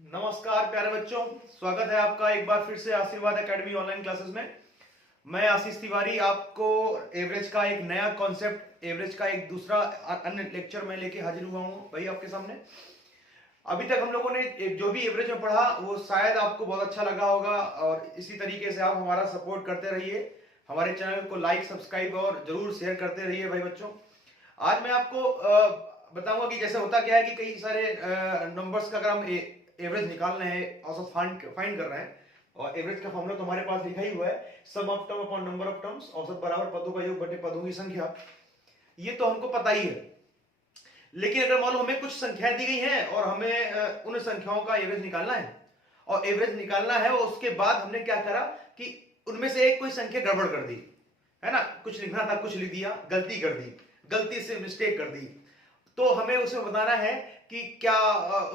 नमस्कार प्यारे बच्चों, स्वागत है आपका एक बार फिर से आशीर्वाद एकेडमी ऑनलाइन क्लासेस में। मैं आशीष तिवारी आपको एवरेज का एक नया कॉन्सेप्ट, एवरेज का एक दूसरा अन्य लेक्चर में लेके हाजिर हुआ हूँ भाई आपके सामने। अभी तक हम लोगों ने जो भी एवरेज में पढ़ा वो शायद आपको बहुत अच्छा लगा होगा और इसी तरीके से आप हमारा सपोर्ट करते रहिए। हमारे चैनल को लाइक, सब्सक्राइब और जरूर शेयर करते रहिए भाई बच्चों। आज मैं आपको बताऊंगा कि जैसे होता क्या है कि कई सारे नंबर्स का अगर हम एवरेज निकाल रहे हैं, औसत फाइंड कर रहे हैं, और एवरेज का फॉर्मूला तो हमारे पास लिखा ही हुआ है, sum of term upon number of terms, औसत बराबर पदों का योग बटे पदों की संख्या। ये तो हमको पता ही है, लेकिन अगर मान लो हमें कुछ संख्याएं दी गई हैं और हमें उन संख्याओं का एवरेज निकालना है, और एवरेज निकालना है और उसके बाद हमने क्या करा कि उनमें से एक कोई संख्या गड़बड़ कर दी, है ना, कुछ लिखना था कुछ लिख दिया, गलती कर दी, गलती से मिस्टेक कर दी, तो हमें उसमें बताना है कि क्या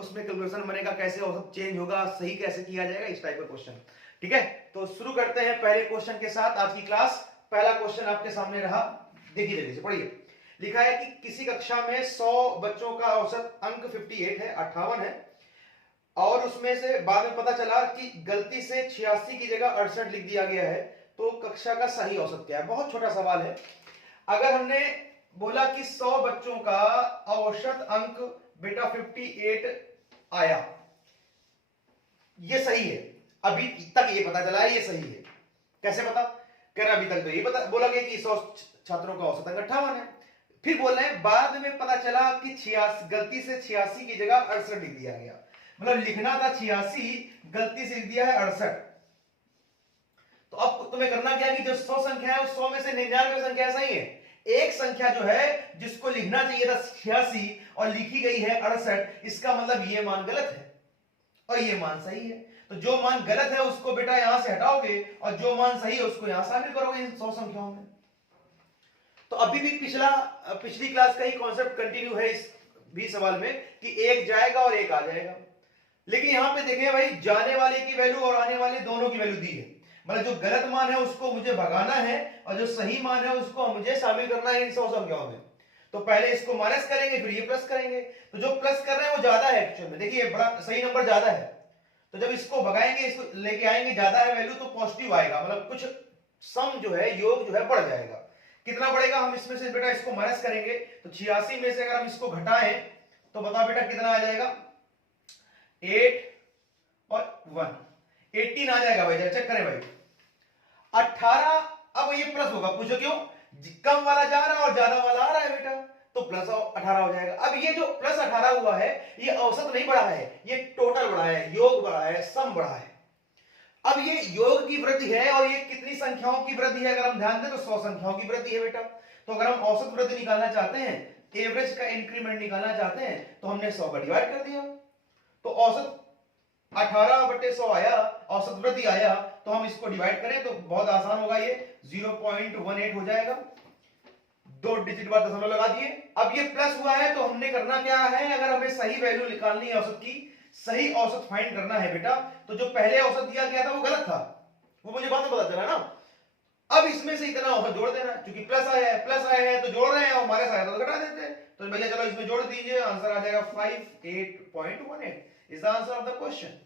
उसमें कैलकुलेशन बनेगा, कैसे औसत चेंज होगा, सही कैसे किया जाएगा, इस टाइप का क्वेश्चन। ठीक है, तो शुरू करते हैं पहले क्वेश्चन के साथ आज की क्लास। पहला क्वेश्चन आपके सामने रहा, देखिए जल्दी से पढ़िए। लिखा है कि किसी कक्षा में 100 बच्चों का औसत अंक 58 है, 58 है, और उसमें से बाद में पता चला कि गलती से 86 की जगह 68 लिख दिया गया है, तो कक्षा का सही औसत क्या है। बहुत छोटा सवाल है। अगर हमने बोला कि 100 बच्चों का औसत अंक बेटा 58 आया, ये सही है, अभी तक ये पता चला है ये सही है। कैसे पता कह रहा, अभी तक तो ये पता बोला गया कि 100 छात्रों का औसत अंक 58 है, फिर बोल रहे हैं बाद में पता चला कि 86 गलती से 86 की जगह 68 लिख दिया गया, मतलब लिखना था 86, गलती से लिख दिया है 68। तो अब तुम्हें करना क्या है कि जो 100 संख्या है उस 100 में से 99 संख्या सही है, एक संख्या जो है जिसको लिखना चाहिए था 86 और लिखी गई है 68, इसका मतलब ये मान गलत है और ये मान सही है। तो जो मान गलत है उसको बेटा यहां से हटाओगे और जो मान सही है उसको यहां शामिल करोगे इन 100 संख्याओं में। तो अभी भी पिछली क्लास का ही कॉन्सेप्ट कंटिन्यू है इस भी सवाल में कि एक जाएगा और एक आ जाएगा, लेकिन यहां पे देखें भाई, जाने वाले की वैल्यू और आने वाले दोनों की वैल्यू दी है, मतलब जो गलत मान है उसको मुझे भगाना है और जो सही मान है उसको मुझे शामिल करना है इन 100 संख्याओं में। तो पहले इसको माइनस करेंगे फिर ये प्लस करेंगे, तो जो प्लस कर रहे हैं वो ज्यादा है एक्चुअल में, देखिए बड़ा सही नंबर ज्यादा है, तो जब इसको भगाएंगे, इसको लेके आएंगे, ज्यादा है वैल्यू तो पॉजिटिव आएगा, मतलब कुछ सम जो है, योग जो है बढ़ जाएगा। कितना बढ़ेगा, हम इसमें से बेटा इसको माइनस करेंगे, तो 86 में से अगर हम इसको घटाएं तो बताओ बेटा कितना आ जाएगा, 8 और 1 18 आ जाएगा भाई, चेक करें भाई। 18, अब ये प्लस होगा, पूछो क्यों, कम वाला जा रहा है और ज्यादा वाला आ रहा है बेटा, तो प्लस 18 हो जाएगा। अब ये जो प्लस 18 हुआ है ये औसत नहीं बढ़ा है, ये टोटल बढ़ा है, योग बढ़ा है, सम बढ़ा है। अब ये योग की वृद्धि है और ये कितनी संख्याओं की वृद्धि है, अगर हम ध्यान दें तो 100 संख्याओं की वृद्धि है बेटा। तो अगर हम औसत वृद्धि निकालना चाहते हैं, एवरेज का इंक्रीमेंट निकालना चाहते हैं, तो हमने 100 का डिवाइड कर दिया, तो औसत 18/100 आया, औसत वृद्धि आया, तो हम इसको डिवाइड करें तो बहुत आसान होगा, ये 0.18 हो जाएगा, 2 डिजिट बाद दशमलव लगा दिए। अब ये प्लस हुआ है तो हमने करना क्या है, अगर हमें सही वैल्यू निकालनी है औसत की, सही औसत फाइंड करना है बेटा, तो जो पहले औसत दिया गया था वो गलत था, वो मुझे बाद में पता चला ना। अब इसमें से इतना औसत जोड़ देना, क्योंकि प्लस आया है तो जोड़ रहे हैं, और माइनस आया तो घटा देते हैं, तो भैया चलो इसमें जोड़ दीजिए, आंसर आ जाएगा 58.18 is the answer of the question.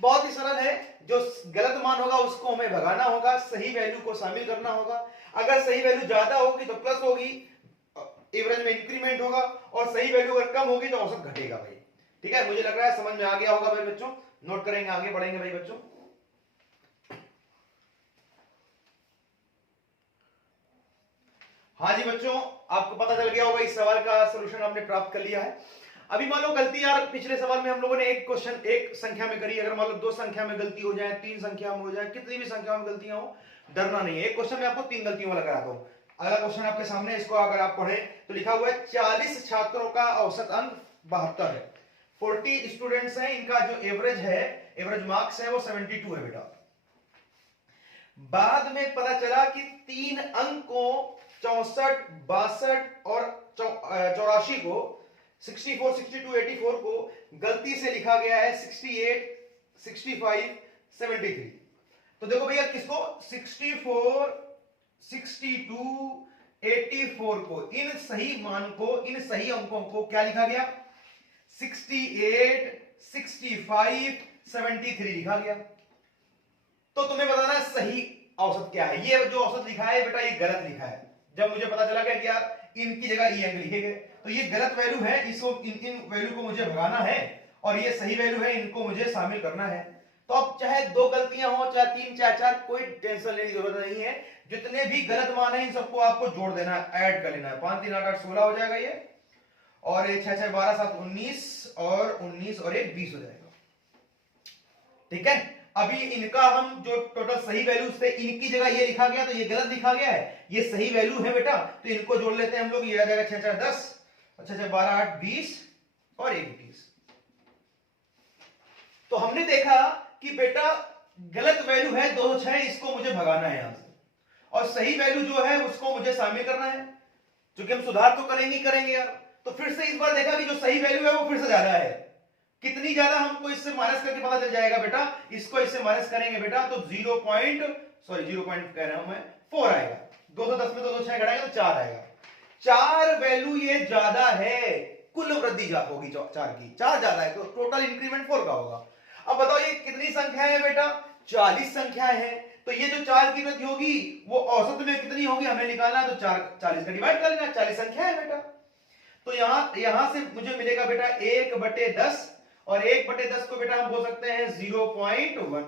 बहुत ही सरल है, जो गलत मान होगा उसको हमें भगाना होगा, सही वैल्यू को शामिल करना होगा। अगर सही वैल्यू ज्यादा होगी तो प्लस होगी, एवरेज में इंक्रीमेंट होगा, और सही वैल्यू अगर कम होगी तो औसत घटेगा भाई। ठीक है, मुझे लग रहा है समझ में आ गया होगा भाई बच्चों, नोट करेंगे, आगे बढ़ेंगे भाई बच्चों। हाँ जी बच्चों, आपको पता चल गया होगा, इस सवाल का सलूशन आपने प्राप्त कर लिया है। अभी मान लो गलती यार, पिछले सवाल में हम लोगों ने एक क्वेश्चन एक संख्या में करी, अगर मान लो 2 संख्या में गलती हो जाए, 3 संख्या में हो जाए, कितनी भी संख्या में गलतियां हो, डरना नहीं है। एक क्वेश्चन में आपको 3 गलतियों वाला कराता हूं। अगला क्वेश्चन आपके सामने, इसको अगर आप पढ़े तो लिखा हुआ है 40 छात्रों का औसत अंक 72 है, 40 स्टूडेंट्स हैं, इनका जो एवरेज है, एवरेज मार्क्स है वो 72 है बेटा। बाद में पता चला कि 3 अंकों 64, 62 और 84 को, 64, 62, 84 को गलती से लिखा गया है 68, 65, 73। तो देखो भैया किसको, 64, 62, 84 को, इन सही मान को, इन सही अंकों को क्या लिखा गया, 68, 65, 73 लिखा गया। तो तुम्हें बताना है सही औसत क्या है। ये जो औसत लिखा है बेटा ये गलत लिखा है। जब मुझे पता चला कि यार इनकी जगह ई अंक लिखे गए तो ये गलत वैल्यू है, इसको इन वैल्यू को मुझे भगाना है और ये सही वैल्यू है, इनको मुझे शामिल करना है। तो अब चाहे दो गलतियां हो, चाहे तीन, चाहे चार, कोई टेंशन लेने की जरूरत नहीं है। जितने भी गलत मान है इन सबको आपको जोड़ देना है, ऐड कर लेना है। 5 3 8 8 16 हो जाएगा ये, और ये 6 6 12 7 19 और 19 और 1 20 हो जाएगा। ठीक है, अभी इनका हम जो टोटल सही वैल्यू थे इनकी जगह ये लिखा गया तो ये गलत लिखा गया है, ये सही वैल्यू है बेटा, तो इनको जोड़ लेते हैं हम लोग। ये आ जाएगा 6 4 10, 6 6 12 8 20 और 1 20। तो हमने देखा कि बेटा गलत वैल्यू है 206, इसको मुझे भगाना है यहां से, और सही वैल्यू जो है उसको मुझे शामिल करना है, क्योंकि हम सुधार तो करेंगे ही करेंगे यार। तो फिर से इस बार देखा कि जो सही वैल्यू है वो फिर से ज्यादा है। कितनी ज्यादा हमको इससे माइनस करके पता चल जाएगा बेटा, इसको इससे माइनस करेंगे बेटा तो 0 कह रहा हूं मैं 4 आएगा। 210 में 206 घटाएंगे तो 4 आएगा। 4 वैल्यू ये ज्यादा है, कुल वृद्धि होगी 4 की, 4 ज्यादा है तो टोटल इंक्रीमेंट 4 का होगा। अब बताओ ये कितनी संख्या है बेटा, 40 संख्या है। तो ये जो 4 की वृद्धि होगी वो औसत में कितनी होगी हमें निकालना है, तो 40 का डिवाइड कर लेना, 40 संख्या है बेटा। तो यहां से मुझे मिलेगा बेटा 1/10, और 1/10 को बेटा हम बोल सकते हैं 0.1,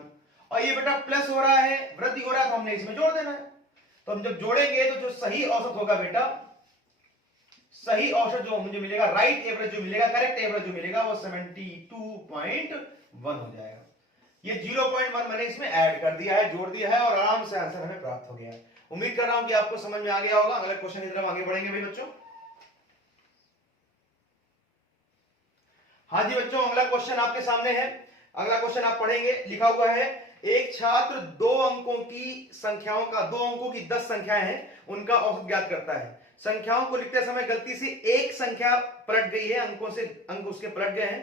और ये बेटा प्लस हो रहा है, वृद्धि हो रहा है, तो हमने इसमें जोड़ देना है। तो हम जब जोड़ेंगे तो जो सही औसत होगा बेटा, सही औसत जो मुझे मिलेगा, राइट एवरेज जो मिलेगा, करेक्ट एवरेज जो मिलेगा वो 72.1 हो जाएगा। ये 0.1 मैंने इसमें ऐड कर दिया है, जोड़ दिया है, और आराम से आंसर हमें प्राप्त हो गया है। उम्मीद कर रहा हूं कि आपको समझ में आ गया होगा। अगले क्वेश्चन की तरफ आगे बढ़ेंगे भाई बच्चों। हाँ जी बच्चों, अगला क्वेश्चन आपके सामने है। अगला क्वेश्चन आप पढ़ेंगे, लिखा हुआ है एक छात्र 2 अंकों की संख्याओं का, 2 अंकों की 10 संख्याएं हैं, उनका औसत ज्ञात करता है। संख्याओं को लिखते समय गलती से एक संख्या पलट गई है, अंक उसके पलट गए हैं,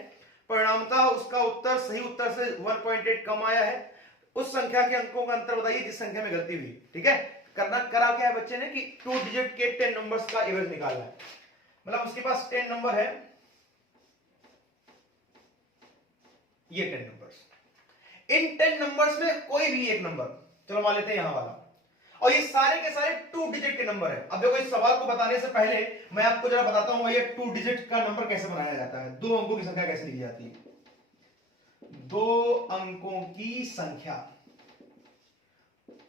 परिणामतः उसका उत्तर सही उत्तर से 1.8 कम आया है। उस संख्या के अंकों का अंतर बताइए जिस संख्या में गलती हुई। ठीक है, करा क्या है बच्चे ने कि 2 डिजिट के 10 नंबर्स का एवरेज निकालना है। मतलब उसके पास 10 नंबर है, ये 10 नंबर्स, इन 10 नंबर्स में कोई भी एक नंबर, चलो मान लेते हैं यहां वाला, और ये सारे के सारे 2 डिजिट के नंबर है। अब देखो इस सवाल को बताने से पहले मैं आपको जरा बताता हूं ये 2 डिजिट का नंबर कैसे बनाया जाता है, 2 अंकों की संख्या कैसे लिखी जाती है। 2 अंकों की संख्या,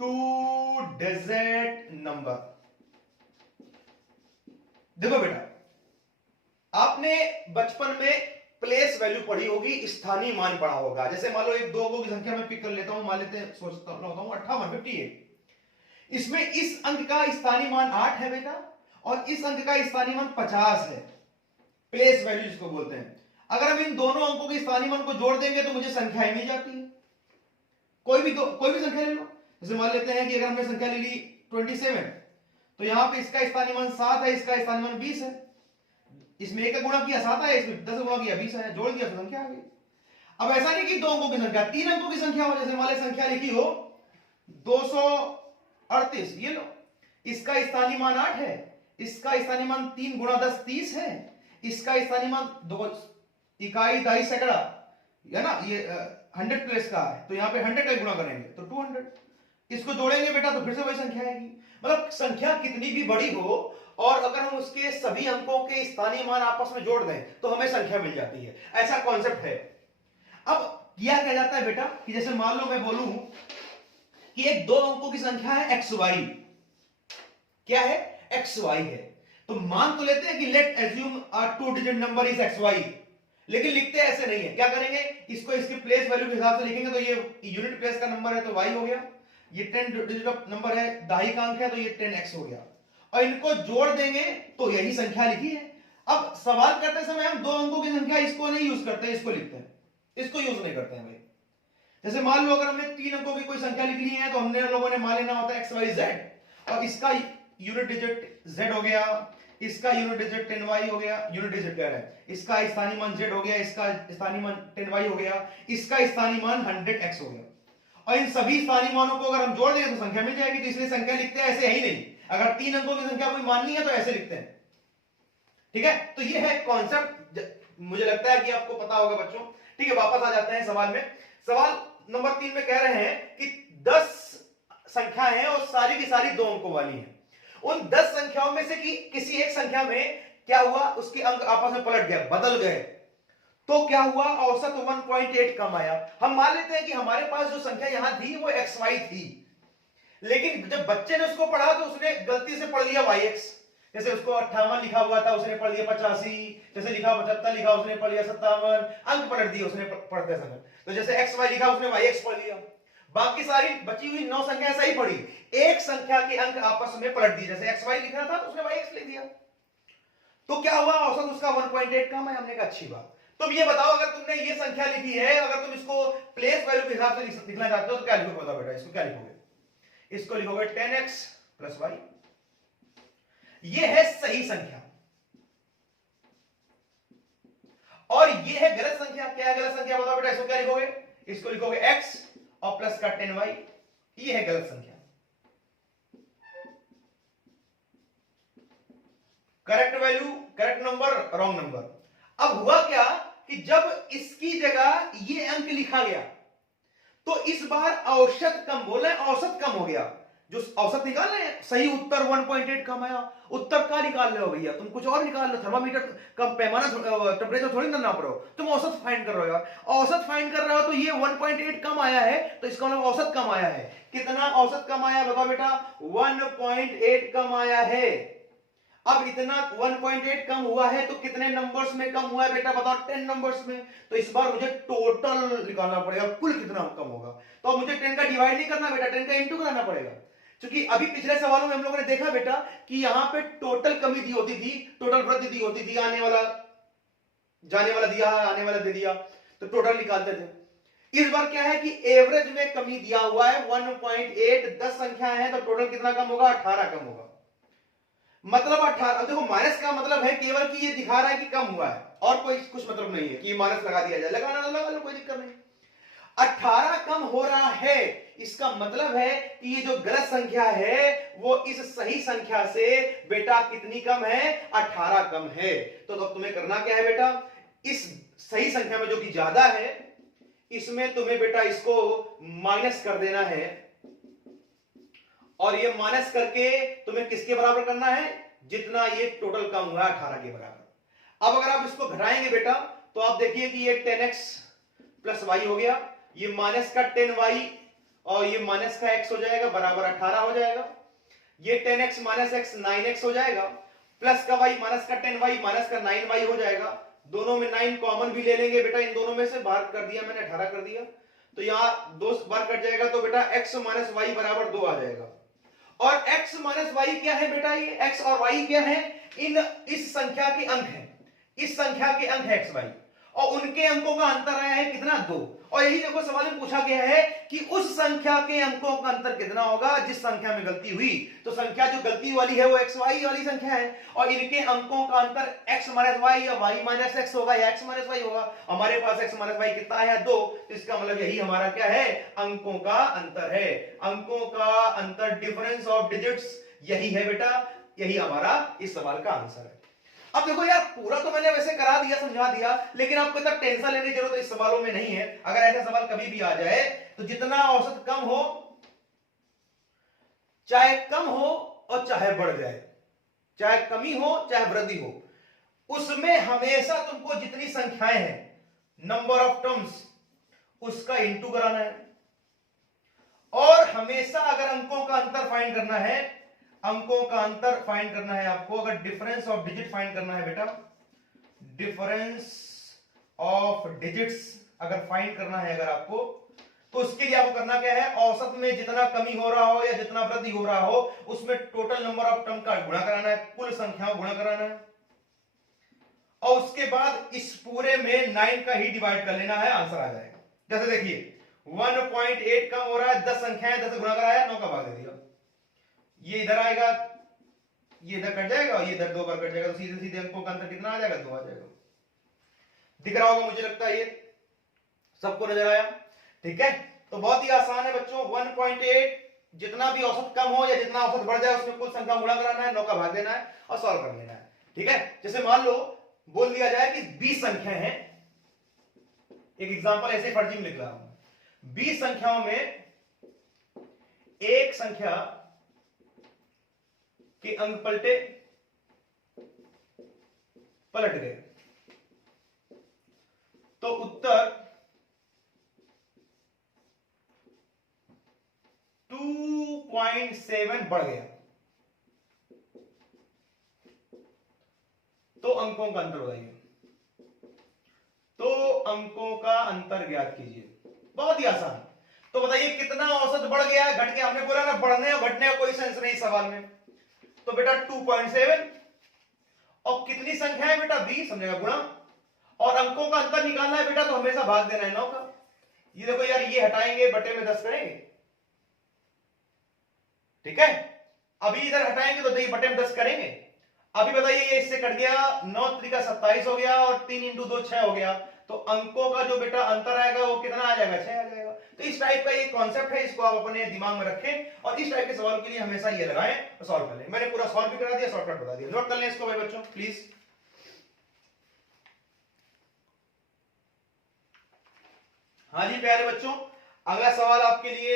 2 डिजिट नंबर। देखो बेटा, आपने बचपन में प्लेस वैल्यू पढ़ी होगी, स्थानीय मान पढ़ा होगा। जैसे मान लो एक 2 अंकों की संख्या में पिक कर लेता हूं, मान लेते हैं, सोचता हूं 58, इसमें इस अंक का स्थानीय मान 8 है बेटा, और इस अंक का स्थानीय मान 50 है, प्लेस वैल्यू जिसको बोलते हैं। अगर हम इन दोनों अंकों के स्थानीय मान को जोड़ देंगे तो मुझे संख्याएं मिल जाती है। कोई भी संख्या ले लो, जैसे मान लेते हैं कि अगर हमने संख्या ले ली 27, तो यहां पे इसका स्थानीय मान 7 है, इसका स्थानीय मान 20 है, इसमें 1 का गुणा किया 7 है, इसमें 10 गुणा किया 20 है, जोड़ दिया तो संख्या आ गई। अब ऐसा नहीं कि 2 अंकों की संख्या, 3 अंकों की संख्या हो, जैसे मान लो संख्या लिखी हो 238, ये लो, इसका स्थानीय मान 8 है, इसका स्थानीय मान 3 गुणा 10 30 है, इसका स्थानीय मान 2 इकाई दहाई सैकड़ा है ना, ये 100 प्लेस का है, तो यहां पे 100 का गुणा करेंगे तो 200, इसको जोड़ेंगे बेटा तो फिर से वही संख्या आएगी। मतलब संख्या कितनी भी बड़ी हो और अगर हम उसके सभी अंकों के स्थानीय मान आपस में जोड़ दें तो हमें संख्या मिल जाती है, ऐसा कॉन्सेप्ट है। अब किया क्या जाता है बेटा कि जैसे मान लो मैं बोलूं कि एक 2 अंकों की संख्या है xy, क्या है, xy है, तो मान तो लेते हैं कि late assume a 2 digit number is xy, लेकिन लिखते ऐसे नहीं है। क्या करेंगे, इसको इसके प्लेस वैल्यू के हिसाब से लिखेंगे, तो ये यूनिट प्लेस का नंबर है तो y हो गया, ये 10 डिजिट का नंबर है, दहाई का अंक है तो ये 10x हो गया, और इनको जोड़ देंगे तो यही संख्या लिखी है। अब सवाल करते समय हम 2 अंकों की संख्या इसको नहीं यूज करते, इसको लिखते हैं, इसको यूज नहीं करते हैं भाई। जैसे मान लो अगर हमने 3 अंकों की कोई संख्या लिखनी है तो हमने लोगों ने मान लेना होता है xyz, और इसका यूनिट डिजिट z हो गया, इसका यूनिट डिजिट 10y हो गया, यूनिट डिजिट कह रहे हैं, इसका स्थानीय मान z हो गया, इसका स्थानीय मान 10y हो गया, इसका स्थानीय मान 100x हो गया, और इन सभी स्थानीय मानों को अगर हम जोड़ दें तो संख्या मिल जाएगी। तो इसलिए संख्या लिखते हैं ऐसे है ही नहीं, अगर 3 अंकों की संख्या कोई माननी है तो ऐसे लिखते हैं। ठीक है, तो ये है कॉन्सेप्ट, मुझे लगता है कि आपको पता होगा बच्चों। ठीक है, वापस आ जाते हैं सवाल में। सवाल नंबर 3 में कह रहे हैं कि 10 संख्या है और सारी की सारी 2 अंकों वाली है। उन 10 संख्याओं में से कि किसी एक संख्या में क्या हुआ, उसके अंक आपस में पलट गए, बदल गए, तो क्या हुआ, औसत 1.8 कम आया। हम मान लेते हैं कि हमारे पास जो संख्या यहां थी वो xy थी, लेकिन जब बच्चे ने उसको पढ़ा तो उसने गलती से पढ़ लिया yx। जैसे उसको 58 लिखा हुआ था, उसने पढ़ लिया 85, जैसे लिखा 75 लिखा उसने पढ़ लिया 57, अंक पलट दिए उसने पढ़ते समय। तो जैसे xy लिखा उसने yx पढ़ लिया। बाकी सारी बची हुई 9 संख्या ऐसा ही पढ़ी, एक संख्या के अंक आपस में पलट दिए, जैसे xy लिखना था तो उसने yx लिख दिया। तो क्या हुआ, औसत उसका 1.8 कम है। हमने कहा अच्छी बात। तुम ये बताओ, अगर तुमने ये संख्या लिखी है, अगर तुम इसको प्लेस वैल्यू के हिसाब से लिखना चाहते हो तो क्या लिखोगे, बताओ बेटा, इसको क्या लिखोगे? इसको लिखोगे 10x प्लस y। ये है सही संख्या और ये है गलत संख्या। क्या है गलत संख्या, बताओ बेटा, इसको क्या लिखोगे? इसको लिखोगे x और प्लस का 10y। ये है गलत संख्या। Correct value, correct number, wrong number. अब हुआ क्या कि जब इसकी जगह ये अंक लिखा गया तो इस बार औसत कम, बोले औसत कम हो गया। जो औसत निकाल रहे हैं, सही उत्तर 1.8 कम आया। उत्तर क्या निकाल रहे हो भैया, तुम कुछ और निकाल लो, थर्मामीटर का पैमाना, टेम्परेचर थोड़ी ना नाप रहे हो, तुम औसत फाइंड कर रहे हो। औसत फाइंड कर रहे हो तो ये 1.8 कम आया है, तो इसका मतलब औसत कम आया है। कितना औसत कम आया बताओ बेटा? 1.8 कम आया है। अब इतना 1.8 कम हुआ है तो कितने नंबर्स में कम हुआ है बेटा, बताओ? 10 नंबर्स में। तो इस बार मुझे टोटल निकालना पड़ेगा, कुल कितना कम होगा। तो अब मुझे 10 का डिवाइड नहीं करना बेटा, 10 का इंटू कराना पड़ेगा। क्योंकि अभी पिछले सवालों में हम लोगों ने देखा बेटा कि यहां पे टोटल कमी दी होती थी, टोटल वृद्धि दी होती थी, आने वाला जाने वाला दिया, आने वाला दे दिया, तो टोटल निकालते थे। इस बार क्या है कि एवरेज में कमी दिया हुआ है 1.8, 10 संख्या है तो टोटल कितना कम होगा? 18 कम होगा। मतलब 18। देखो माइनस का मतलब है केवल कि ये दिखा रहा है कि कम हुआ है, और कोई कुछ मतलब नहीं है कि माइनस लगा दिया जाए, लगाना लगा लो, कोई दिक्कत नहीं। 18 कम हो रहा है, इसका मतलब है कि ये जो गलत संख्या है वो इस सही संख्या से बेटा कितनी कम है? 18 कम है। तो अब तुम्हें करना क्या है बेटा? इस सही संख्या में जो कि ज्यादा है, इसमें तुम्हें बेटा इसको माइनस कर देना है, और ये माइनस करके तुम्हें किसके बराबर करना है? जितना ये टोटल कम हुआ 18 के बराबर। अब अगर आप इसको घटाएंगे बेटा तो आप देखिए कि ये 10x प्लस y हो गया, ये माइनस का 10y और ये माइनस का x हो जाएगा, बराबर 18 हो जाएगा। ये 10x माइनस x 9x हो जाएगा, प्लस का y माइनस का 10y माइनस का 9y हो जाएगा। दोनों में 9 कॉमन भी ले लेंगे बेटा, इन दोनों में से बाहर कर दिया मैंने, 18 कर दिया, तो यहां 2 बार कट जाएगा, तो बेटा x माइनस y बराबर 2 आ जाएगा। और x माइनस वाई क्या है बेटा? ये x और y क्या है? इस संख्या के अंक है, इस संख्या के अंक है x y, और उनके अंकों का अंतर आया है कितना? 2। और यही देखो सवाल में पूछा गया है कि उस संख्या के अंकों का अंतर कितना होगा जिस संख्या में गलती हुई। तो संख्या जो गलती वाली है वो x y वाली संख्या है, और इनके अंकों का अंतर x माइनस वाई या y माइनस x होगा या x माइनस वाई होगा। हमारे पास x माइनस वाई कितना है? 2। तो इसका मतलब यही हमारा क्या है? अंकों का अंतर है। अंकों का अंतर, डिफरेंस ऑफ डिजिट्स, यही है बेटा, यही हमारा इस सवाल का आंसर है। अब देखो यार, पूरा तो मैंने वैसे करा दिया, समझा दिया, लेकिन आपको इतना टेंशन लेने की जरूरत इस सवालों में नहीं है। अगर ऐसा सवाल कभी भी आ जाए तो जितना औसत कम हो, चाहे कम हो और चाहे बढ़ जाए, चाहे कमी हो चाहे वृद्धि हो, उसमें हमेशा तुमको जितनी संख्याएं हैं, नंबर ऑफ टर्म्स, उसका इंटू कराना है। और हमेशा अगर अंकों का अंतर फाइंड करना है, अंकों का अंतर फाइंड करना है आपको, अगर डिफरेंस ऑफ डिजिट फाइंड करना है बेटा, डिफरेंस ऑफ डिजिट्स अगर फाइंड करना है अगर आपको, तो उसके लिए आपको करना क्या है? औसत में जितना कमी हो रहा हो या जितना वृद्धि हो रहा हो, उसमें टोटल नंबर ऑफ टर्म का गुणा कराना है, कुल संख्याओं गुणा कराना है, और उसके बाद इस पूरे में 9 का ही डिवाइड कर लेना है, आंसर आ जाएगा। जैसे देखिए 1.8 कम हो रहा है, 10 संख्याएं, 10 गुणा कराया, 9 का भाग दे दिया, ये इधर आएगा, ये इधर कट जाएगा और ये इधर 2 बार कट जाएगा, तो सीधे सीधे अंकों का अंतर कितना आ जाएगा? 2 आ जाएगा। दिख रहा होगा मुझे लगता है, ये सबको नजर आया? ठीक है, तो बहुत ही आसान है बच्चों। 1.8 जितना भी औसत कम हो या जितना औसत बढ़ जाए उसमें कुल संख्या गुणा कराना है, 9 का भाग देना है और सॉल्व कर लेना है। ठीक है, जैसे मान लो बोल दिया जाए कि 20 संख्या है, एक एग्जांपल ऐसे फर्जी में लिख रहा हूं, 20 संख्याओं में एक संख्या के अंक पलट गए, तो उत्तर 2.7 बढ़ गया। तो अंकों का अंतर बताइए, तो अंकों का अंतर ज्ञात कीजिए। बहुत ही आसान। तो बताइए कितना औसत बढ़ गया है, घट गया? हमने बोला ना बढ़ने और घटने का कोई सेंस नहीं सवाल में। तो बेटा 2.7 और कितनी संख्या है बेटा 20, समझेगा गुणा, और अंकों का अंतर निकालना है बेटा तो हमेशा भाग देना है 9 का। ये देखो यार, ये हटाएंगे बटे में 10 करेंगे, ठीक है। अभी इधर हटाएंगे तो देखिए बटे में 10 करेंगे। अभी बताइए ये इससे कट गया, 9 त्रिका 27 हो गया और 3 इंटू 2 6 हो गया। तो अंकों का जो बेटा अंतर आएगा वो कितना आ जाएगा? 6 आ जाएगा। तो इस टाइप का ये कॉन्सेप्ट है, इसको आप अपने दिमाग में रखें और इस टाइप के सवाल के लिए हमेशा ये लगाएं और सॉल्व कर लें। मैंने पूरा सॉल्व भी करा दिया, शॉर्टकट बता दिया, नोट कर लें इसको भाई बच्चों प्लीज। हाँ जी प्यारे बच्चों, अगला सवाल आपके लिए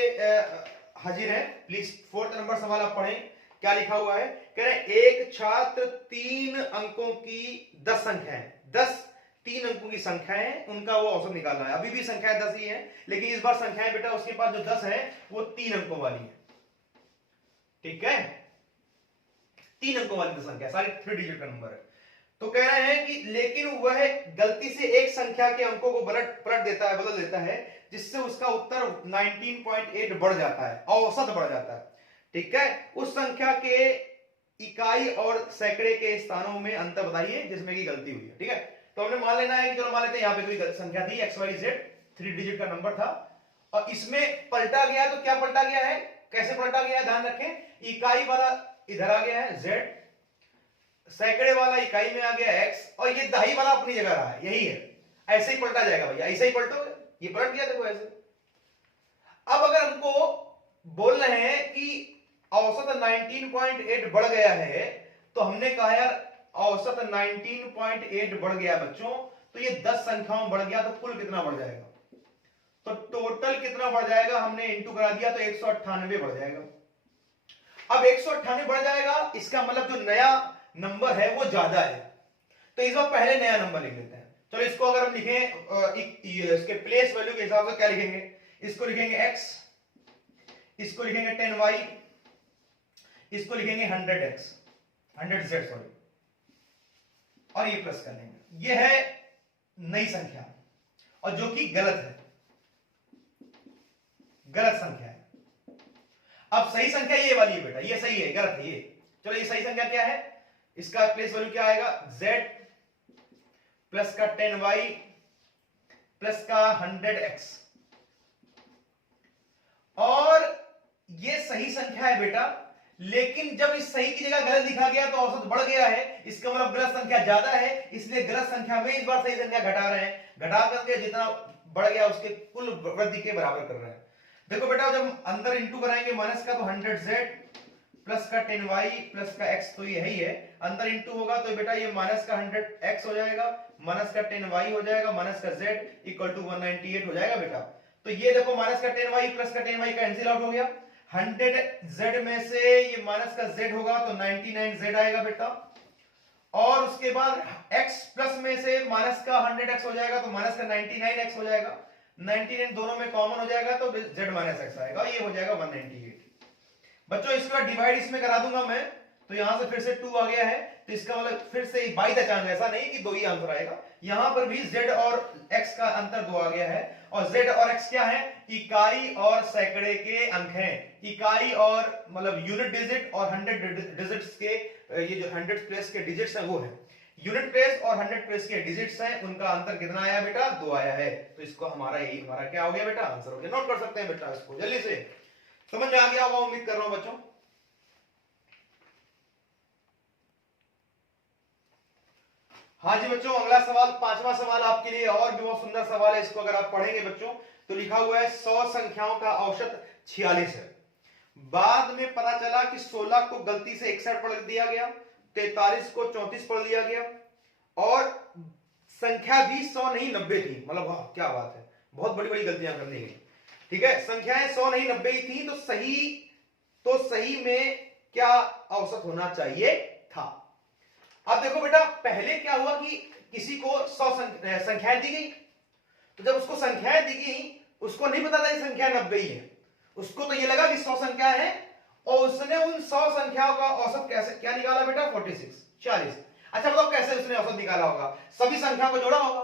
हाजिर है, प्लीज 4th नंबर सवाल आप पढ़ें। क्या लिखा हुआ है? कह रहे हैं एक छात्र 3 अंकों की 10 संख्याएं, 10 3 अंकों की संख्याएं, उनका वो औसत निकालना है। अभी भी संख्याएं 10 ही है, लेकिन इस बार संख्याएं बेटा उसके पास जो 10 है वो 3 अंकों वाली है, ठीक है। 3 अंकों वाली 10 संख्या, सारी 3 डिजिट का नंबर है। तो कह रहे हैं कि लेकिन वह गलती से एक संख्या के अंकों को पलट देता है, बदल देता है, जिससे उसका उत्तर 19.8 बढ़ जाता है, औसत बढ़ जाता है, ठीक है। उस संख्या के इकाई और सैकड़े के स्थानों में अंतर बताइए जिसमें की गलती हुई है, ठीक है। तो हमने मान लेना है कि चलो मान लेते हैं यहां पे कोई संख्या थी XYZ, 3 डिजिट का नंबर था और इसमें पलटा गया। तो क्या पलटा गया है, कैसे पलटा गया है, ध्यान रखें। इकाई वाला इधर आ गया है Z, सैकड़े वाला इकाई में आ गया X और ये दहाई वाला अपनी जगह रहा है, यही है। ऐसे ही पलटा जाएगा भैया, ऐसे ही पलटोगे, ये पलट गया देखो ऐसे। अब अगर हमको बोल रहे हैं कि औसत 19.8 बढ़ गया है, तो हमने कहा यार औसत 19.8 बढ़ गया बच्चों, तो ये 10 संख्याओं बढ़ गया, तो कुल कितना बढ़ जाएगा? तो टोटल कितना बढ़ जाएगा, हमने इंटू करा दिया तो 198 बढ़ जाएगा। अब 198 बढ़ जाएगा, इसका मतलब जो नया नंबर है वो ज्यादा है, तो इस बार पहले नया नंबर लिख लेते हैं। चलो इसको अगर हम लिखें इसके प्लेस वैल्यू के हिसाब से क्या लिखेंगे, इसको लिखेंगे x, इसको लिखेंगे 10y, इसको लिखेंगे 100x, 100z सॉरी, और ये प्लस कर लेंगे। ये है नई संख्या और जो कि गलत है, गलत संख्या है। अब सही संख्या ये वाली है बेटा, ये सही है, गलत है ये। चलो ये सही संख्या क्या है, इसका प्लेस वैल्यू क्या आएगा, z प्लस का 10y प्लस का 100x, और ये सही संख्या है बेटा। लेकिन जब इस सही की जगह गलत लिखा गया तो औसत बढ़ गया है, इसका मतलब गलत संख्या ज्यादा है, इसलिए गलत संख्या में इस बार सही संख्या घटा रहे हैं। घटा करके जितना बढ़ गया उसके कुल वृद्धि के बराबर कर रहे हैं। देखो बेटा जब अंदर इंटू कराएंगे माइनस का तो 100z प्लस का 10y प्लस का x, तो यही है। अंदर इंटू होगा तो बेटा ये माइनस का 100x हो जाएगा, माइनस का 10y हो जाएगा, माइनस का z इक्वल टू 198 हो जाएगा बेटा। तो ये देखो माइनस का 10y प्लस का 10y कैंसिल आउट हो गया, 100z में से ये माइनस का z होगा तो 99z आएगा बेटा, और उसके बाद x प्लस में से माइनस का 100x हो जाएगा तो माइनस का 99x हो जाएगा, 99 दोनों में कॉमन हो जाएगा तो z माइनस x आएगा, ये हो जाएगा 198। बच्चों इसका डिवाइड इसमें करा दूंगा मैं, तो यहां से फिर से 2 आ गया है, तो इसका मतलब फिर से बाई द चांस, ऐसा नहीं कि 2 ही आंसर आएगा, यहां पर भी z और x का अंतर 2 आ गया है। और z और x क्या है, इकाई और सैकड़े के अंक हैं। इकाई और मतलब यूनिट डिजिट और 100 डिजिट्स के, ये जो 100 प्लेस के डिजिट्स हैं वो है यूनिट प्लेस, और 100 प्लेस के डिजिट्स हैं, उनका अंतर कितना आया बेटा, 2 आया है। तो इसको हमारा यही हमारा क्या हो गया बेटा, आंसर हो गया। नोट कर सकते हैं बेटा, इसको जल्दी से समझ में आ गया होगा, उम्मीद कर रहा हूं बच्चों। हाँ जी बच्चों, अगला सवाल 5वां सवाल आपके लिए और भी बहुत सुंदर सवाल है। इसको अगर आप पढ़ेंगे बच्चों तो लिखा हुआ है 100 संख्याओं का औसत 46 है। बाद में पता चला कि 16 को गलती से 61 पढ़ दिया गया, 43 को 34 पढ़ लिया गया, और संख्या भी 100 नहीं 90 थी। मतलब वाह क्या बात है, बहुत बड़ी बड़ी गलतियां करनी गई। ठीक है, संख्याएं 100 नहीं 90 ही थी, तो सही में क्या औसत होना चाहिए था। अब देखो बेटा, पहले क्या हुआ कि किसी को 100 संख्याएं दी गई, तो जब उसको संख्याएं दी गई उसको नहीं पता था ये संख्या 90 ही है, उसको तो ये लगा कि 100 संख्या है, और उसने उन 100 संख्याओं का औसत कैसे क्या निकाला बेटा, 46 40। अच्छा बताओ कैसे उसने औसत निकाला होगा, सभी संख्याओं को जोड़ा होगा।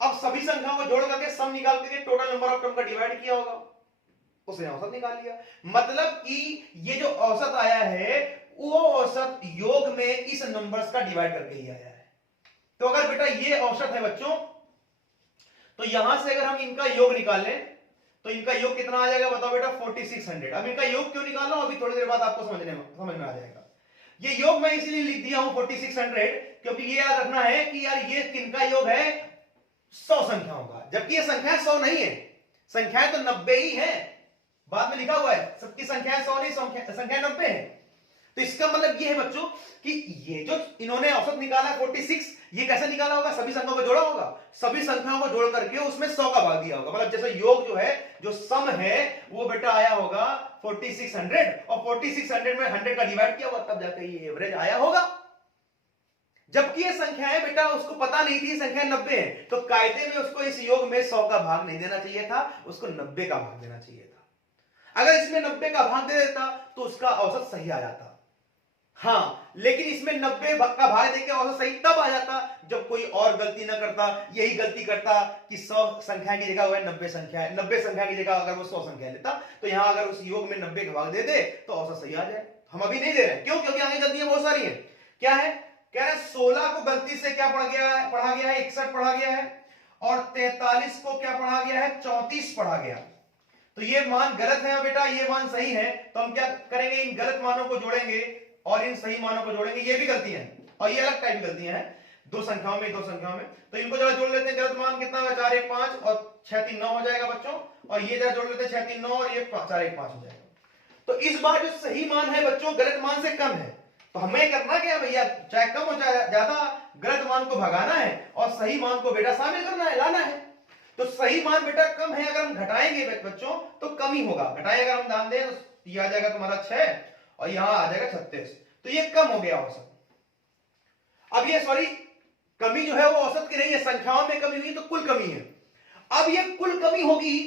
अब सभी संख्याओं को जोड़ करके सम निकाल करके टोटल नंबर ऑफ टर्म का डिवाइड किया होगा, उसने औसत निकाल लिया। मतलब कि ये जो औसत आया है वो औसत योग में इस नंबर्स का डिवाइड करके ही आया है। तो अगर बेटा ये औसत है बच्चों, तो यहां से अगर हम इनका योग निकालें तो इनका योग कितना आ जाएगा बताओ बेटा, 4600। अब इनका योग क्यों निकाल रहा हूं, अभी थोड़ी देर बाद आपको समझ में आ जाएगा। ये योग मैं इसलिए लिख दिया हूं 4600, क्योंकि ये याद रखना है कि यार ये किनका योग है, 100 संख्याओं का, जबकि ये संख्या 100 नहीं है, संख्याएं तो 90 ही है, बाद में लिखा हुआ है सबकी संख्याएं 100 नहीं, संख्या 90 है। तो इसका मतलब ये है बच्चों कि ये जो इन्होंने औसत निकाला है 46, ये कैसे निकाला होगा, सभी संख्याओं को जोड़ा होगा, सभी संख्याओं को जोड़ करके उसमें 100 का भाग दिया होगा। मतलब जैसे योग जो है, जो सम है, वो बेटा आया होगा 4600, और 4600 में 100 का डिवाइड किया होगा, तब जाकर ये एवरेज आया होगा। जबकि ये संख्याएं बेटा उसको पता नहीं थी संख्या 90 है, तो कायदे में उसको इस योग में 100 का भाग नहीं देना चाहिए था, उसको 90 का भाग देना चाहिए था। अगर इसमें 90 का भाग दे देता तो उसका औसत सही आ जाता। हाँ, लेकिन इसमें 90 का भाग देके औसत सही तब आ जाता जब कोई और गलती ना करता, यही गलती करता कि 100 संख्या की जगह वह 90 संख्या है, 90 संख्या की जगह अगर वो 100 संख्या लेता, तो यहां अगर उस योग में 90 का भाग दे दे तो औसत सही आ जाए। हम अभी नहीं दे रहे हैं, क्यों, क्योंकि आगे गलतियां बहुत सारी है। क्या है, कह रहे 16 को गलती से क्या पढ़ा गया है, 61 पढ़ा गया है, और 43 को क्या पढ़ा गया है, 34 पढ़ा गया। तो ये मान गलत है बेटा, ये मान सही है, तो हम क्या करेंगे, इन गलत मानों को जोड़ेंगे और इन सही मानों को जोड़ेंगे। ये भी गलती है और ये अलग टाइप की गलतियां हैं, दो संख्याओं में। तो इनको जरा जोड़ लेते हैं, गलत मान कितना होगा, 4 1 5 और 6 3 9 हो जाएगा बच्चों, और ये जरा जोड़ लेते हैं 6 3 9 और ये 4 1 5 हो जाएगा। तो इस बार जो सही मान है बच्चों गलत मान से कम है, तो हमें करना क्या है भैया, चाहे कम हो चाहे ज्यादा, गलत मान को भगाना है और सही मान को बेटा शामिल करना है, लाना है। तो सही मान बेटा कम है, अगर हम घटाएंगे बच्चों तो कम ही होगा, घटाएं अगर हम ध्यान दें तो ये आ जाएगा तुम्हारा 6 और यहां आ जाएगा 36, तो ये कम हो गया औसत। अब ये सॉरी कमी जो है वो औसत की नहीं है, संख्याओं में कमी हुई तो कुल कमी है। अब ये कुल कमी होगी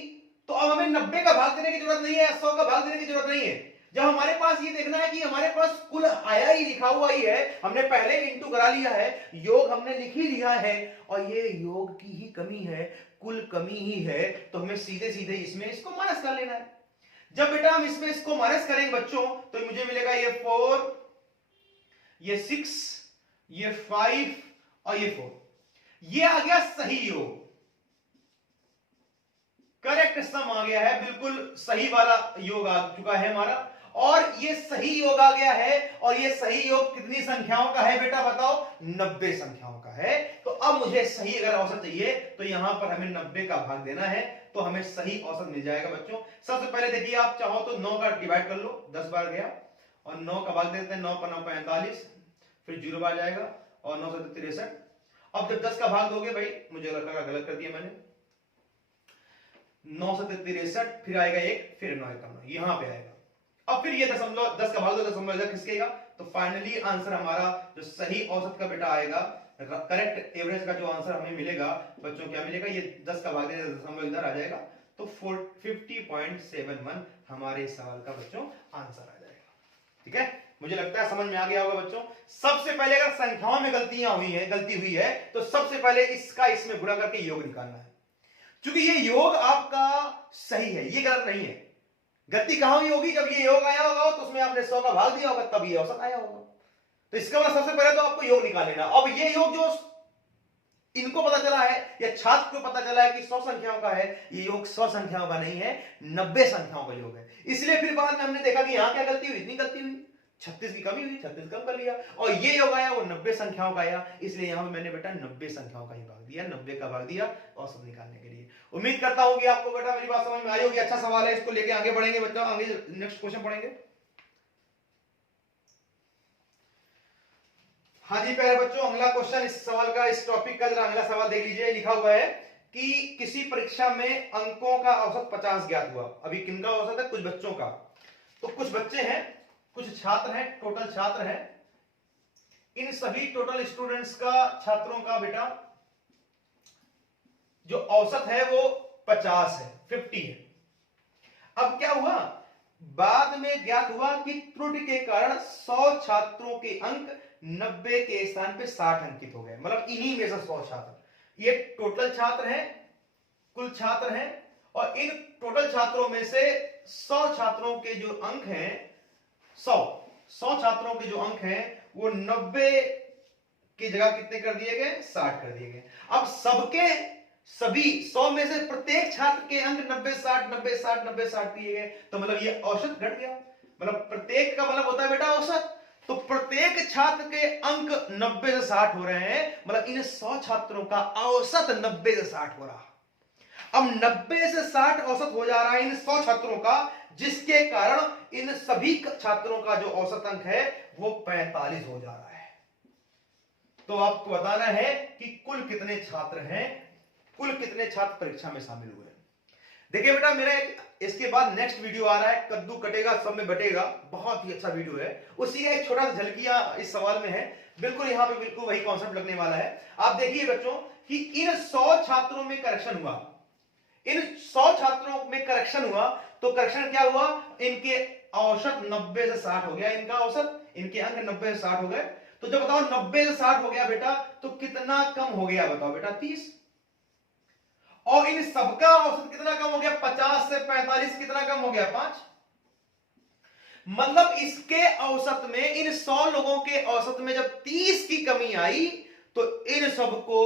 तो अब हमें 90 का भाग देने की जरूरत नहीं है, 100 का भाग देने की जरूरत नहीं है। जब हमारे पास ये देखना है कि हमारे पास कुल आया ही, लिखा हुआ ही है, हमने पहले इंटू करा लिया है, योग हमने लिख ही लिया है, और ये योग की ही कमी है, कुल कमी ही है, तो हमें सीधे सीधे इसमें इसको माइनस कर लेना है। जब बेटा हम इसमें इसको माइनस करेंगे बच्चों तो मुझे मिलेगा ये 4, ये 6, ये 5 और ये 4, ये आ गया सही योग, करेक्ट सम आ गया है, बिल्कुल सही वाला योग आ चुका है हमारा, और ये सही योग आ गया है। और ये सही योग कितनी संख्याओं का है बेटा बताओ, 90 संख्याओं का है। तो अब मुझे सही अगर औसत चाहिए तो यहां पर हमें 90 का भाग देना है, तो हमें सही औसत मिल जाएगा बच्चों। सबसे पहले देखिए, आप चाहो तो 9 का डिवाइड कर लो, 10 बार गया, और 9 का भाग देते हैं, 9 पर 9 45, फिर 0 बार जाएगा, और 9 से 63। अब जब 10 का भाग दोगे भाई, मुझे लगा गलत कर दिया मैंने, 9 से 63, फिर आएगा 1, फिर 9 का 9 यहां पे आएगा। अब फिर ये दशमलव 10 का भाग दो, दशमलव इधर खिसकेगा, तो फाइनली आंसर हमारा जो सही औसत का बेटा आएगा, करेक्ट एवरेज का जो आंसर हमें मिलेगा बच्चों, क्या मिलेगा, ये 10 का भाग दे दशमलव इधर आ जाएगा, तो 50.71 हमारे सवाल का बच्चों आंसर आ जाएगा। ठीक है, मुझे लगता है समझ में आ गया होगा बच्चों। सबसे पहले अगर संख्याओं में गलती हुई है तो सबसे पहले इसका इसमें गुणा करके योग निकालना है, क्योंकि ये योग आपका सही है, ये गलत नहीं है। गलती कहां हुई होगी, जब ये योग आया होगा तो उसमें आपने 100 का भाग दिया होगा, तब ये औसत आया होगा। तो इसका मतलब सबसे पहले तो आपको योग निकाल लेना। अब ये योग जो इनको पता चला है या छात्र को पता चला है कि 100 संख्याओं का है, ये योग 100 संख्याओं का नहीं है, 90 संख्याओं का योग है। इसलिए फिर बाद में हमने देखा कि यहां क्या गलती हुई, इतनी गलती हुई, 36 की कमी हुई, 36 कम कर लिया, और ये योग आया वो 90 संख्याओं का आया, इसलिए यहां पे मैंने बेटा 90 संख्याओं का ही भाग दिया, 90 का भाग दिया औसत निकालने के लिए। उम्मीद करता हूं कि आपको बेटा मेरी बात समझ में आई होगी। अच्छा सवाल है, इसको लेके आगे बढ़ेंगे बच्चों, आगे नेक्स्ट क्वेश्चन पढ़ेंगे। हाँ जी प्यारे बच्चों, अगला क्वेश्चन इस सवाल का, इस टॉपिक का जरा अगला सवाल देख लीजिए। लिखा हुआ है कि किसी परीक्षा में अंकों का औसत 50 ज्ञात हुआ। अभी किनका औसत है? कुछ बच्चों का। तो कुछ बच्चे हैं, कुछ छात्र हैं, टोटल छात्र हैं। इन सभी टोटल स्टूडेंट्स का, छात्रों का बेटा जो औसत है वो 50 है, 50 है। अब क्या हुआ, बाद में ज्ञात हुआ कि त्रुटि के कारण 100 छात्रों के अंक 90 के स्थान पे 60 अंकित हो गए। मतलब इन्हीं में से 100 छात्र, ये टोटल छात्र हैं, कुल छात्र हैं, और इन टोटल छात्रों में से 100 छात्रों के जो अंक हैं, 100 छात्रों के जो अंक हैं वो 90 की जगह कितने कर दिए गए? 60 कर दिए गए। अब सभी 100 में से प्रत्येक छात्र के अंक 90 60 90 60 90 60 दिए गए। तो मतलब ये औसत घट गया। मतलब प्रत्येक का मतलब होता है बेटा औसत। तो प्रत्येक छात्र के अंक 90 से 60 हो रहे हैं, मतलब इन 100 छात्रों का औसत 90 से 60 हो रहा। अब 90 से 60 औसत हो जा रहा है इन 100 छात्रों का, जिसके कारण इन सभी छात्रों का जो औसत अंक है वो 45 हो जा रहा है। तो आपको बताना है कि कुल कितने छात्र हैं, कुल कितने छात्र परीक्षा में शामिल हुए। देखिए बेटा, मेरा इसके बाद नेक्स्ट वीडियो आ रहा है, कद्दू कटेगा सब में बटेगा, बहुत ही अच्छा वीडियो है। उसी का एक छोटा सा झलकियां इस सवाल में है। बिल्कुल यहां पे बिल्कुल वही कॉन्सेप्ट लगने वाला है। आप देखिए बच्चों कि इन 100 छात्रों में करेक्शन हुआ, इन 100 छात्रों में करेक्शन हुआ। तो करेक्शन क्या हुआ, इनके औसत 90 से 60 हो गया, इनका औसत, इनके अंक 90 से 60 हो गए। तो जब बताओ 90 से 60 हो गया बेटा, तो कितना कम हो गया बताओ बेटा? 30। और इन सबका औसत कितना कम हो गया? 50 से 45 कितना कम हो गया? 5। मतलब इसके औसत में, इन 100 लोगों के औसत में जब 30 की कमी आई, तो इन सबको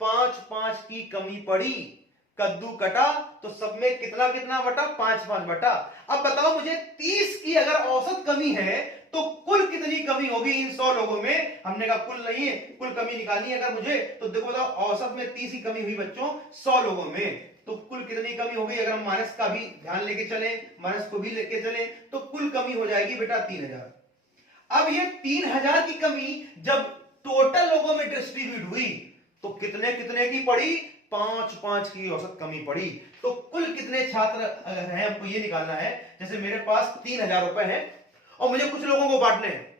5-5 की कमी पड़ी। कद्दू कटा तो सब में कितना कितना बटा? 5-5 बटा। अब बताओ मुझे, 30 की अगर औसत कमी है तो कुल कितनी कमी होगी इन 100 लोगों में? हमने कहा कुल नहीं है, कुल कमी निकालनी है अगर मुझे, तो देखो बताओ, औसत में 30 की कमी हुई बच्चों 100 लोगों में, तो कुल कितनी कमी हो गई? अगर हम माइनस का भी ध्यान लेके चले, माइनस को भी लेके चले, तो कुल कमी हो जाएगी बेटा 3000। अब ये 3000 की कमी जब टोटल लोगों में डिस्ट्रीब्यूट हुई तो कितने कितने की पड़ी? 5-5 की औसत कमी पड़ी। तो कुल कितने छात्र हैं हमको ये निकालना है। जैसे मेरे पास 3000 रुपए हैं और मुझे कुछ लोगों को बांटने हैं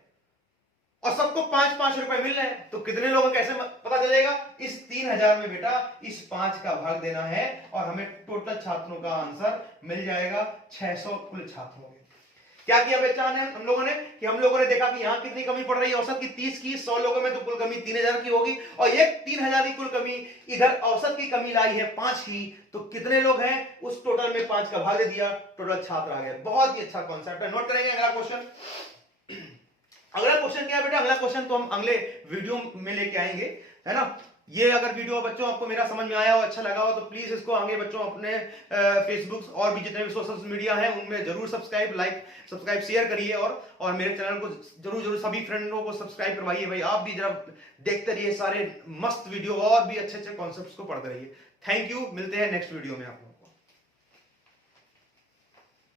और सबको 5-5 रुपए मिल रहे हैं, तो कितने लोगों को कैसे पता चलेगा? इस 3000 में बेटा इस 5 का भाग देना है और हमें टोटल छात्रों का आंसर मिल जाएगा 600 कुल छात्र होंगे। क्या किया पहचान है हम लोगों ने कि हम लोगों ने देखा कि यहां कितनी कमी पड़ रही है, औसत की 30 की, 100 लोगों में तो कुल कमी 3000 की होगी, और ये 3000 की कुल कमी इधर औसत की कमी लाई है 5 की, तो कितने लोग हैं? उस टोटल में 5 का भाग दे दिया, टोटल छात्र आ गए। बहुत ही अच्छा कॉन्सेप्ट है, नोट करेंगे। अगला क्वेश्चन, अगला क्वेश्चन क्या है बेटा? अगला क्वेश्चन तो हम अगले वीडियो में लेके आएंगे, है ना। ये अगर वीडियो बच्चों आपको मेरा समझ में आया हो, अच्छा लगा हो, तो प्लीज इसको आगे बच्चों अपने फेसबुक और भी जितने भी सोशल मीडिया हैं उनमें जरूर सब्सक्राइब शेयर करिए, और मेरे चैनल को जरूर सभी फ्रेंडों को सब्सक्राइब करवाइए। भाई आप भी जरा देखते रहिए सारे मस्त वीडियो और भी अच्छे अच्छे कॉन्सेप्ट्स को पढ़ते रहिए। थैंक यू, मिलते हैं नेक्स्ट वीडियो में आपको।